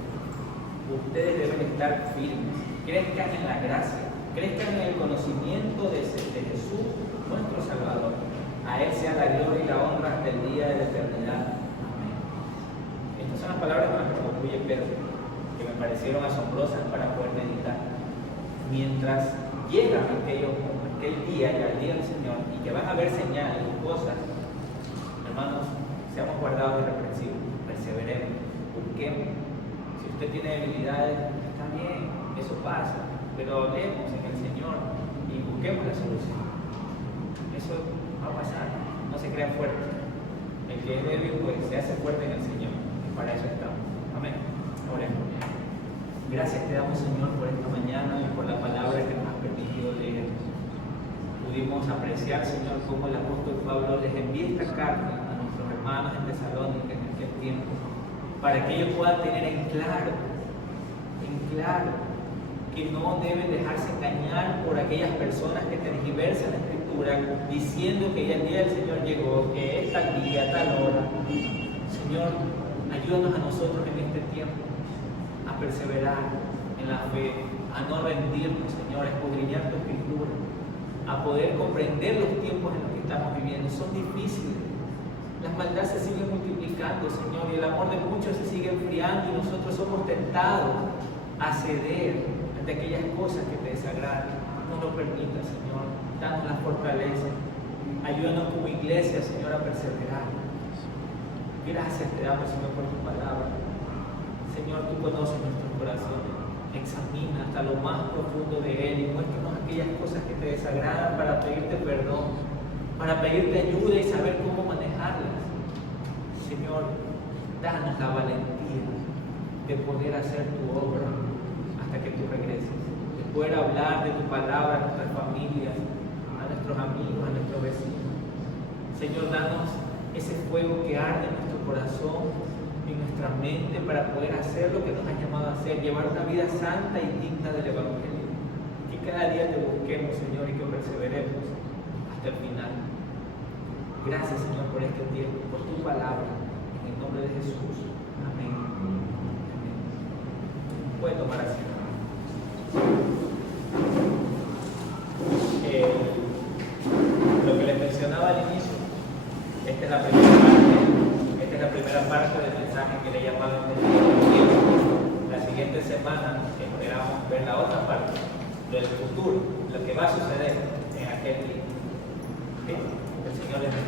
Ustedes deben estar firmes, crezcan en la gracia, crezcan en el conocimiento de Jesús, nuestro Salvador. A Él sea la gloria y la honra hasta el día de la eternidad. Amén. Estas son las palabras con las que concluye Pedro, que me parecieron asombrosas para poder meditar. Mientras llega aquel día y al día del Señor, y que van a haber señales y cosas, hermanos, seamos guardados y reprensivos, perseveremos, busquemos. Si usted tiene debilidades, está bien, eso pasa, pero hablemos en el Señor y busquemos la solución. Eso va a pasar, no se crean fuertes. El que es débil, pues se hace fuerte en el Señor, y para eso estamos. Amén. Oremos. Gracias te damos, Señor, por esta mañana y por la palabra que nos has permitido leer. Pudimos apreciar, Señor, cómo el apóstol Pablo les envía esta carta a nuestros hermanos en Tesalónica en aquel tiempo, para que ellos puedan tener en claro, que no deben dejarse engañar por aquellas personas que tergiversan la Escritura, diciendo que ya el día del Señor llegó, que es tal día, tal hora. Señor, ayúdanos a nosotros en este tiempo a perseverar en la fe, a no rendirnos, Señor, a escudriñar tu Escritura, a poder comprender los tiempos en los que estamos viviendo. Son difíciles. Las maldades se siguen multiplicando, Señor, y el amor de muchos se sigue enfriando, y nosotros somos tentados a ceder ante aquellas cosas que te desagradan. No lo permitas, Señor. Danos la fortaleza. Ayúdanos como iglesia, Señor, a perseverar. Gracias te damos, Señor, por tu palabra. Señor, tú conoces nuestros corazones. Examina hasta lo más profundo de Él y muéstranos aquellas cosas que te desagradan para pedirte perdón, para pedirte ayuda y saber cómo manejarlas. Señor, danos la valentía de poder hacer tu obra hasta que tú regreses, de poder hablar de tu palabra a nuestras familias, a nuestros amigos, a nuestros vecinos. Señor, danos ese fuego que arde en nuestro corazón, en nuestra mente, para poder hacer lo que nos has llamado a hacer, llevar una vida santa y digna del Evangelio. Que cada día te busquemos, Señor, y que perseveremos hasta el final. Gracias, Señor, por este tiempo, por tu palabra, en el nombre de Jesús. Amén. Amén. Puede tomar así. Lo que les mencionaba al inicio, esta es la primera parte del mensaje que le he llamado entendimiento. La siguiente semana esperamos ver la otra parte, del futuro, lo que va a suceder en aquel día. ¿Sí? El Señor les bendiga.